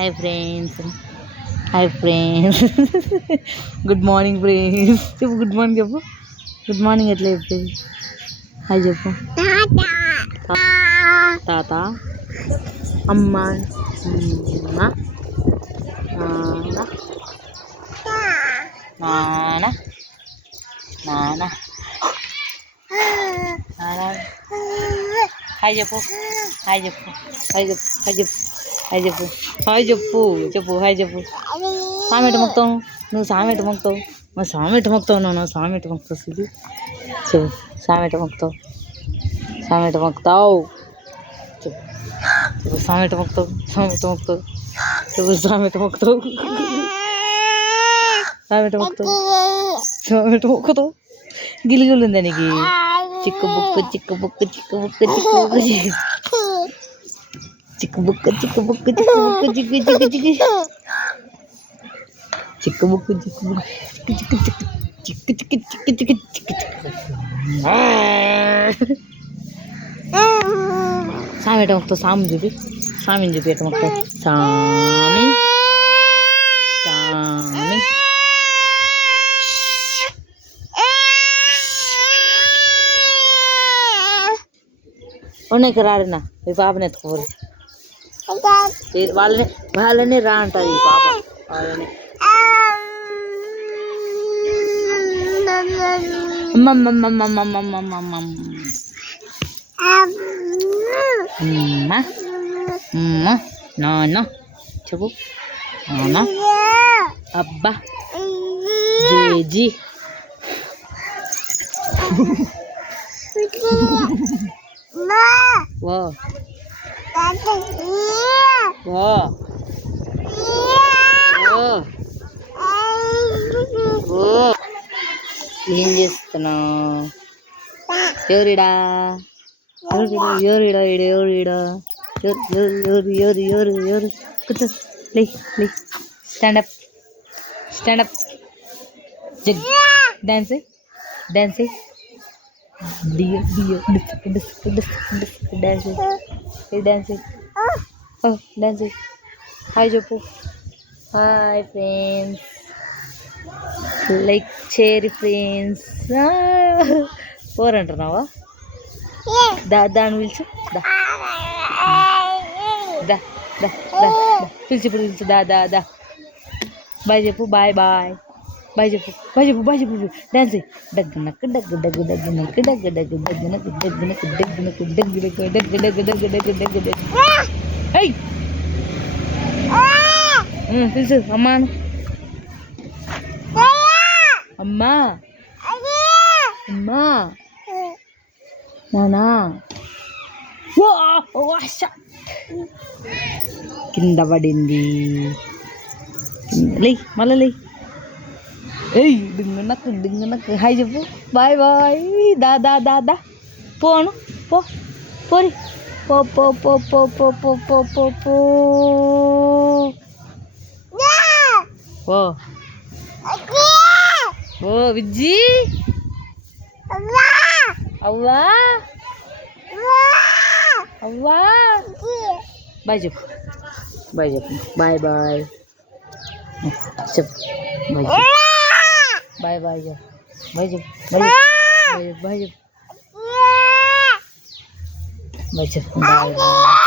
Hi friends, hi friends. Good morning friends. చెప్పు good morning, చెప్పు good morning. ఎట్లా చెప్పేది? హాయ్ చెప్పు. తాత, అమ్మ, అమ్మ, నాన్న, నాన్న, నాన్న, నాన్న. హాయ్ చెప్పు, హాయ్ చెప్పు, హాయ్ చెప్పు, హాయ్ చెప్పు, హాయ్ చెప్పు, హాయ్ చెప్పు, చెప్పు హాయ్ చెప్పు. సామెట మొక్తావు నువ్వు, సామెట మొక్తావు మా సామెట మొక్తావు, నువ్వు సామెట మొక్తావు. సిద్ధి చెప్పు, సామెట మొక్తావు, సామెట మొక్తావు, చెప్పు చెప్పు, సామెట మొక్తావు, సామెట మొక్తావు, చెప్పు సామెట మొక్తావు, సామెట మొక్తావు, సామెట మొక్కుతావు. గిలిగిలు ఉందా నీకు? చిక్కు బుక్కు చిక్కు బుక్కు చిక్కు బుక్కు చిక్కు బుక్కు చిక్కు బుక్కు చిక్కు బుక్కు చిక్కు బుక్కు చిక్కు చిక్కు చిక్కు చిక్కు బుక్కు చిక్కు బుక్కు చిక్కు చిక్కు చిక్కు చిక్కు చిక్కు చిక్కు చిక్కు చిక్కు. సామి ఎట మొక్తావు? సామి చూపి, సామిని చూపి ఎట మొక్తావు? సామి, సామి. ఉన్నాయి రారినా ఈ పాపని ఎత్తుకోరు, వాళ్ళని వాళ్ళని రా అంటారు ఈ పాప వాళ్ళని. నాన్న చెప్పు, నాన్న, అబ్బా, జేజీ, వా వా ఏం చేస్తున్నావు? ఎవరిడా ఎవరిడా ఎవరిడా ఇడ ఎవరిడా ఎవరు ఎవరు ఎవరు ఎవరు? కూర్చో, లే లే, స్టాండప్ స్టాండప్, జగ్ డాన్స్ డాన్స్ డియో డియో disk disk disk disk dance dance dance. Hi చెప్పు. హాయ్ ఫ్రెండ్స్, లైక్ చేరి ఫ్రెండ్స్. ఫోర్ అంటున్నావా? దాన్ని పిలిచు, దా దా దా దా పిలిచి ఇప్పుడు పిలిచు, దా దా దా. బాయ్ చెప్పు, బాయ్ బాయ్, బాయ్ చెప్పు, బాయ్ చెప్పు, బాయ్ చెప్పు. డాన్స్ డగ్గు నక్కు డగ్గు డగ్గు డగ్గు నక్కు డగ్గు డగ్గు డగ్గు నక్కు డగ్గు నక్కు డగ్గు నక్కు డగ్గు డగ్గు డగ్గు డగ్గు డగ్గు డగ్గు డగ్గు డగ్గు. ఏయ్ పిలుచు అమ్మాను, అమ్మా, అమ్మా, నానా. కింద పడింది, లే మళ్ళీ లే. ఏయ్ డింగు నక్కు డింగు నక్కు. హాయ్ చెప్పు, బాయ్ బాయ్, దా దా దా దా. పోను పో, పోరి, పో పో పో పో పో పో పో పో పో పో ఓ విజ్జి, అవ్వా అవ్వా. బాయ్ చెప్పు, బాయ్ చెప్పు, బాయ్ బాయ్ చెప్పు, బాయ్ చెప్పు, బాయ్ బాయ్ చెప్పు, బాయ్ చెప్పు, బాయ్ చెప్పు, బాయ్ చెప్పు, బాయ్ చెప్పు, బాయ్ చెప్పు, బాయ్ బాయ్.